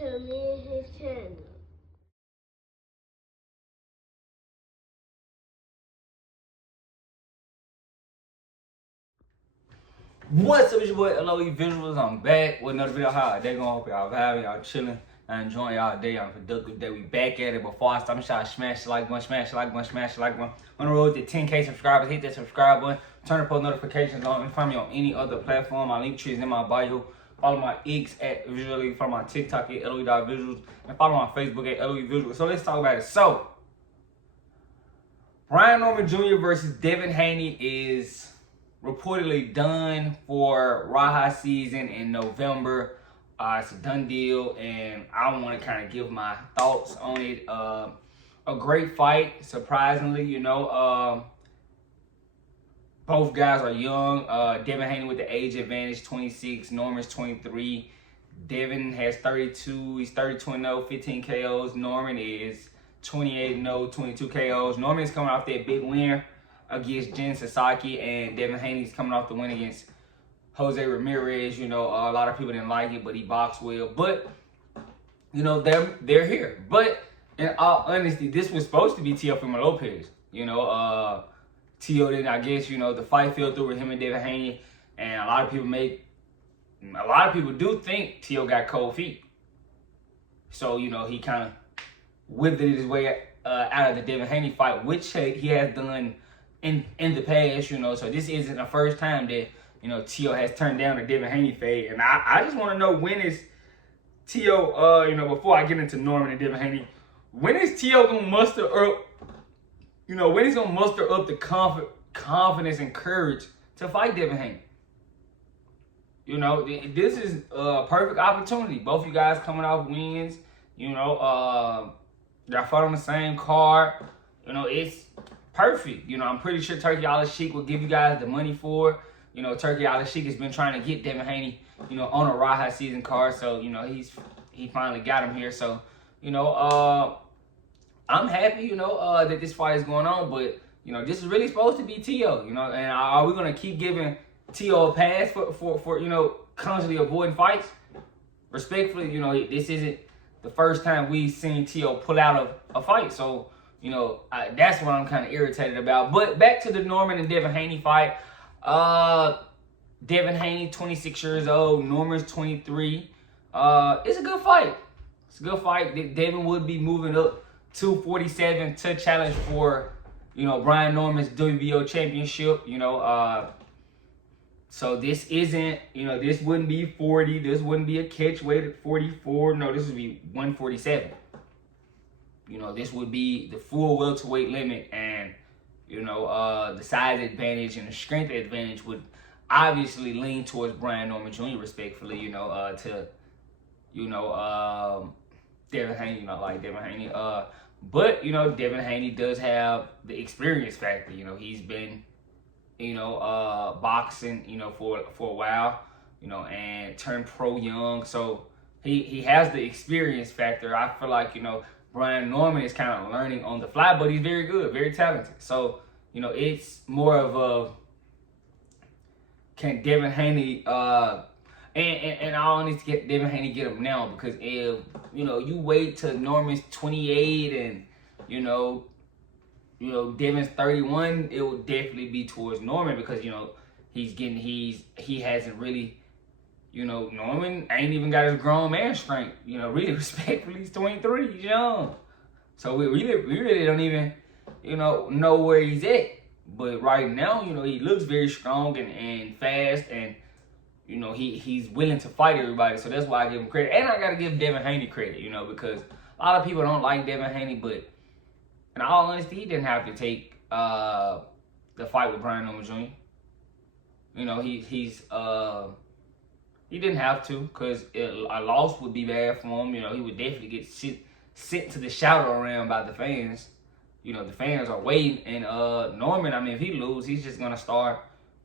to me and his channel. What's up, it's your boy LOE Visuals. I'm back with another video. How they going? Hope y'all vibing, y'all chilling, and enjoying y'all day. Y'all productive day. We back at it. Before I start, I'm trying to smash the like button, smash the like button, smash the like button. On the road to 10K subscribers, hit that subscribe button. Turn the post notifications on. And find me on any other platform. My link tree is in my bio. Follow my X at Visually. Follow my TikTok at LOE.Visuals. And follow my Facebook at LOE Visuals. So let's talk about it. So, Brian Norman Jr. versus Devin Haney is reportedly done for Riyadh season in November. It's a done deal, and I want to kind of give my thoughts on it. A great fight, surprisingly. Both guys are young. Devin Haney with the age advantage, 26. Norman's 23. Devin has 32. He's 32-0, 15 KOs. Norman is 28-0, 22 KOs. Norman is coming off that big win against Jen Sasaki, and Devin Haney's coming off the win against Jose Ramirez. A lot of people didn't like it, but he boxed well. But they're here. But in all honesty, this was supposed to be Teofimo Lopez. Teo didn't. I guess the fight fell through with him and Devin Haney, and a lot of people do think Teo got cold feet. So he kind of withered his way out of the Devin Haney fight, which he has done in the past, so this isn't the first time that, Teo has turned down the Devin Haney fade. And I just want to know, when is Teo, before I get into Norman and Devin Haney, when is Teo going to muster up, when he's going to muster up the confidence and courage to fight Devin Haney? This is a perfect opportunity. Both you guys coming off wins, y'all fought on the same card, it's perfect. I'm pretty sure Turkey Al-Sheikh will give you guys the money for it. Turkey Al-Sheikh has been trying to get Devin Haney, on a Riyadh season card. So, he finally got him here. So, I'm happy, that this fight is going on. But, this is really supposed to be Teo, and are we going to keep giving Teo a pass for constantly avoiding fights? Respectfully, this isn't the first time we've seen Teo pull out of a fight. So, that's what I'm kind of irritated about. But back to the Norman and Devin Haney fight. Devin Haney, 26 years old. Norman's 23. It's a good fight. It's a good fight. Devin would be moving up to 47 to challenge for, Brian Norman's WBO championship. So this isn't, this wouldn't be 40. This wouldn't be a catch weight at 44. No, this would be 147. This would be the full welterweight limit, and, the size advantage and the strength advantage would obviously lean towards Brian Norman Jr. respectfully, to, Devin Haney, like Devin Haney. But, Devin Haney does have the experience factor. He's been, boxing, for a while, and turned pro young. So he has the experience factor. I feel like, Brian Norman is kind of learning on the fly, but he's very good, very talented. So, it's more of a, can Devin Haney, and I only need to get Devin Haney get him now, because if, you wait till Norman's 28 and, Devin's 31, it will definitely be towards Norman, because, he hasn't really, Norman ain't even got his grown man strength. Really respectfully, he's 23, he's young. So we really don't even, know where he's at. But right now, he looks very strong and fast, and, he's willing to fight everybody. So that's why I give him credit. And I got to give Devin Haney credit, because a lot of people don't like Devin Haney, but in all honesty, he didn't have to take the fight with Brian Norman Jr. He didn't have to, because a loss would be bad for him. He would definitely get sent to the shadow round by the fans. The fans are waiting. And Norman, if he loses, he's just going to start,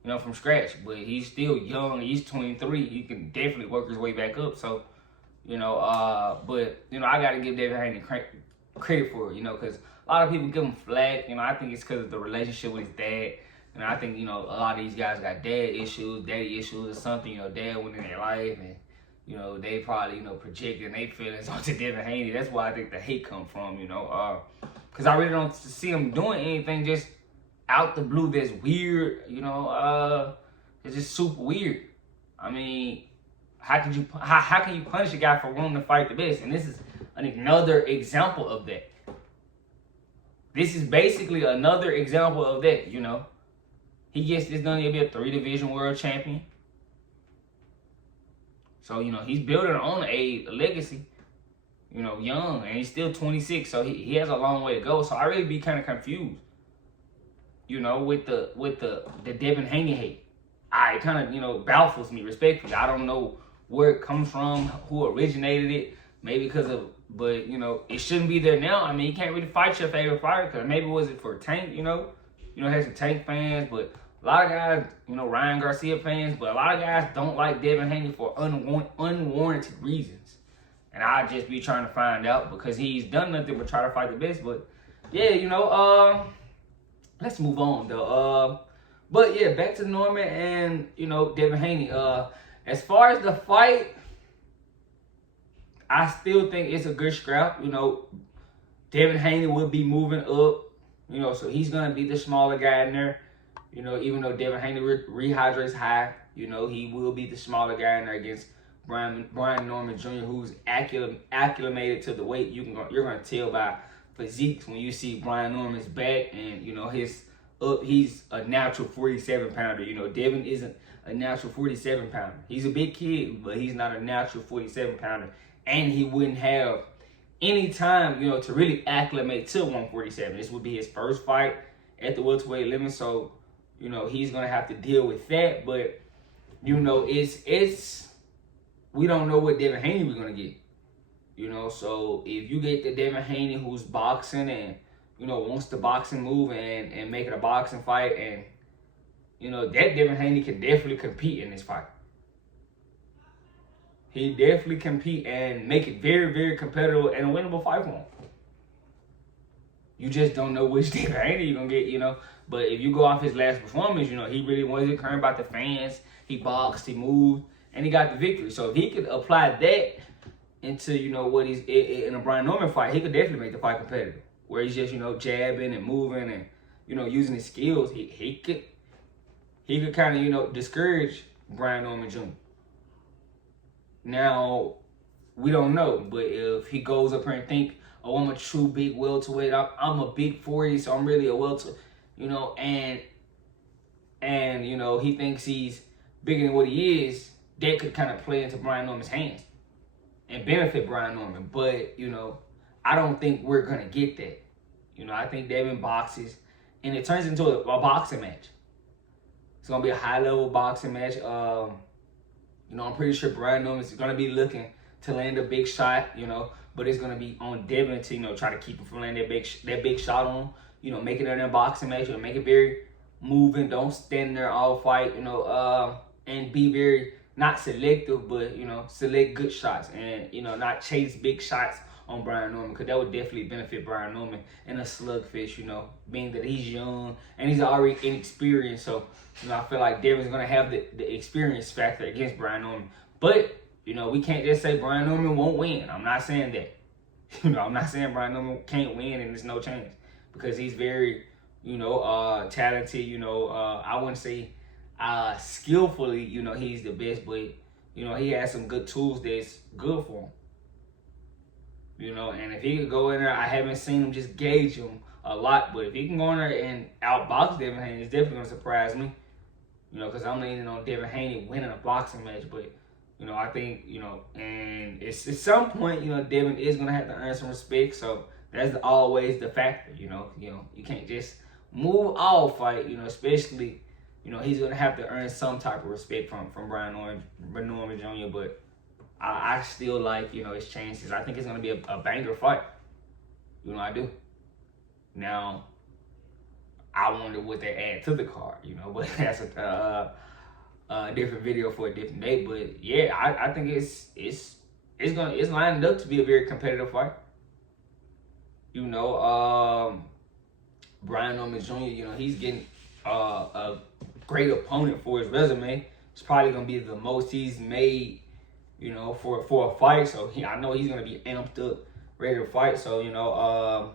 from scratch. But he's still young. He's 23. He can definitely work his way back up. So, but, I got to give Devin Haney credit for it, because a lot of people give him flack. I think it's because of the relationship with his dad. And I think, a lot of these guys got daddy issues or something. Dad went in their life, and, you know, they probably, you know, projecting their feelings onto Devin Haney. That's why I think the hate come from, you know. Because I really don't see him doing anything just out the blue that's weird, you know. It's just super weird. I mean, how can you punish a guy for wanting to fight the best? And this is another example of that. This is basically another example of that, you know. He gets this done, he'll be a 3-division world champion. So, you know, he's building on a legacy, you know, young, and he's still 26, so he has a long way to go. So I really be kind of confused, you know, with the Devin Haney hate. It kind of, you know, baffles me respectfully. I don't know where it comes from, who originated it, maybe because of, but, you know, it shouldn't be there now. I mean, you can't really fight your favorite fighter, because maybe was it for Tank, you know, has some Tank fans, but a lot of guys, you know, Ryan Garcia fans, but a lot of guys don't like Devin Haney for unwarranted reasons. And I just be trying to find out, because he's done nothing but try to fight the best. But yeah, you know, let's move on though. But yeah, back to Norman and, you know, Devin Haney. As far as the fight, I still think it's a good scrap. You know, Devin Haney will be moving up, you know, so he's gonna be the smaller guy in there. You know, even though Devin Haney rehydrates high, you know, he will be the smaller guy in there against Brian Norman Jr., who's acclimated to the weight. You're gonna tell by physiques when you see Brian Norman's back, and you know he's a natural 47-pounder. You know, Devin isn't a natural 47-pounder. He's a big kid, but he's not a natural 47-pounder, and he wouldn't have any time, you know, to really acclimate to 147. This would be his first fight at the welterweight limit, so you know he's gonna have to deal with that. But you know, it's we don't know what Devin Haney we're gonna get. You know, so if you get the Devin Haney who's boxing and, you know, wants the boxing move and make it a boxing fight, and, you know, that Devin Haney can definitely compete in this fight. He definitely compete and make it very, very competitive and a winnable fight for him. You just don't know which Devin Haney you're gonna get, you know. But if you go off his last performance, you know, he really wasn't caring about the fans. He boxed, he moved, and he got the victory. So if he could apply that into, you know, what he's in a Brian Norman fight, he could definitely make the fight competitive. Where he's just, you know, jabbing and moving and, you know, using his skills. He could kind of, you know, discourage Brian Norman Jr. Now, we don't know, but if he goes up here and think, oh, I'm a true big welterweight, I'm a big 40, so I'm really a welterweight, you know, and you know, he thinks he's bigger than what he is, that could kind of play into Brian Norman's hands and benefit Brian Norman. But, you know, I don't think we're going to get that. You know, I think Devin boxes, and it turns into a boxing match. It's going to be a high-level boxing match. You know, I'm pretty sure Brian Norman's going to be looking to land a big shot, you know, but it's going to be on Devin to, you know, try to keep him from landing that big shot on, you know, make it in a boxing match, or make it very moving. Don't stand there all fight, you know, and be very, not selective, but, you know, select good shots, and, you know, not chase big shots on Brian Norman, because that would definitely benefit Brian Norman in a slugfest, you know, being that he's young and he's already inexperienced. So, you know, I feel like Devin's going to have the experience factor against Brian Norman. But, you know, we can't just say Brian Norman won't win. I'm not saying that. You know, I'm not saying Brian Norman can't win and there's no chance, because he's very, you know, talented, you know, I wouldn't say skillfully, you know, he's the best, but, you know, he has some good tools that's good for him. You know, and if he could go in there, I haven't seen him just gauge him a lot, but if he can go in there and outbox Devin Haney, it's definitely going to surprise me. You know, because I'm leaning on Devin Haney winning a boxing match, but, you know, I think, you know, and it's at some point, you know, Devin is going to have to earn some respect, so that's always the factor, you know. You can't just move all fight, you know, especially, you know, he's going to have to earn some type of respect from Brian Norman Jr., but I still like, you know, his chances. I think it's going to be a banger fight. You know, I do. Now, I wonder what they add to the card, you know, but that's a different video for a different day. But yeah, I think it's lined up to be a very competitive fight. You know, Brian Norman Jr., you know, he's getting a great opponent for his resume. It's probably going to be the most he's made you know, for a fight. So I know he's gonna be amped up, ready to fight. So you know,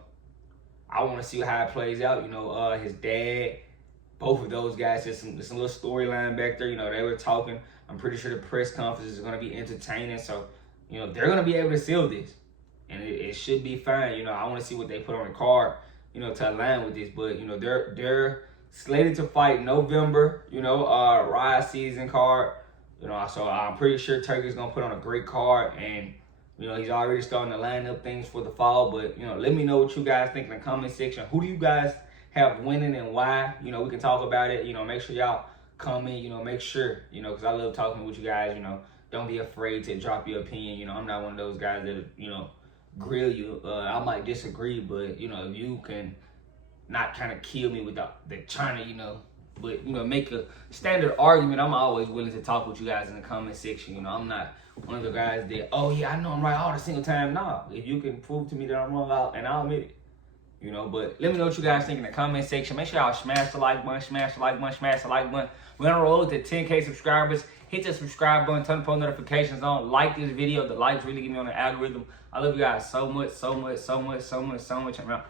I want to see how it plays out. You know, his dad, both of those guys, there's some little storyline back there. You know, they were talking. I'm pretty sure the press conference is going to be entertaining. So, you know, they're going to be able to seal this. And it should be fine. You know, I want to see what they put on the card, you know, to align with this. But, you know, they're slated to fight November, you know, Riyadh season card. You know, so I'm pretty sure Turkey's going to put on a great card. And, you know, he's already starting to line up things for the fall. But, you know, let me know what you guys think in the comment section. Who do you guys have winning and why? You know, we can talk about it. You know, make sure y'all comment. You know, make sure, you know, because I love talking with you guys. You know, don't be afraid to drop your opinion. You know, I'm not one of those guys that, you know, grill you. I might disagree, but, you know, if you can not kind of kill me with the China, you know, but, you know, make a standard argument, I'm always willing to talk with you guys in the comment section. You know, I'm not one of the guys that, oh, yeah, I know I'm right all the single time. Nah, if you can prove to me that I'm wrong, I'll admit it. You know, but let me know what you guys think in the comment section. Make sure y'all smash the like button, smash the like button, smash the like button. We're on a roll to 10K subscribers. Hit the subscribe button, turn the post notifications on. Like this video. The likes really get me on the algorithm. I love you guys so much, so much, so much, so much, so much. I'm out.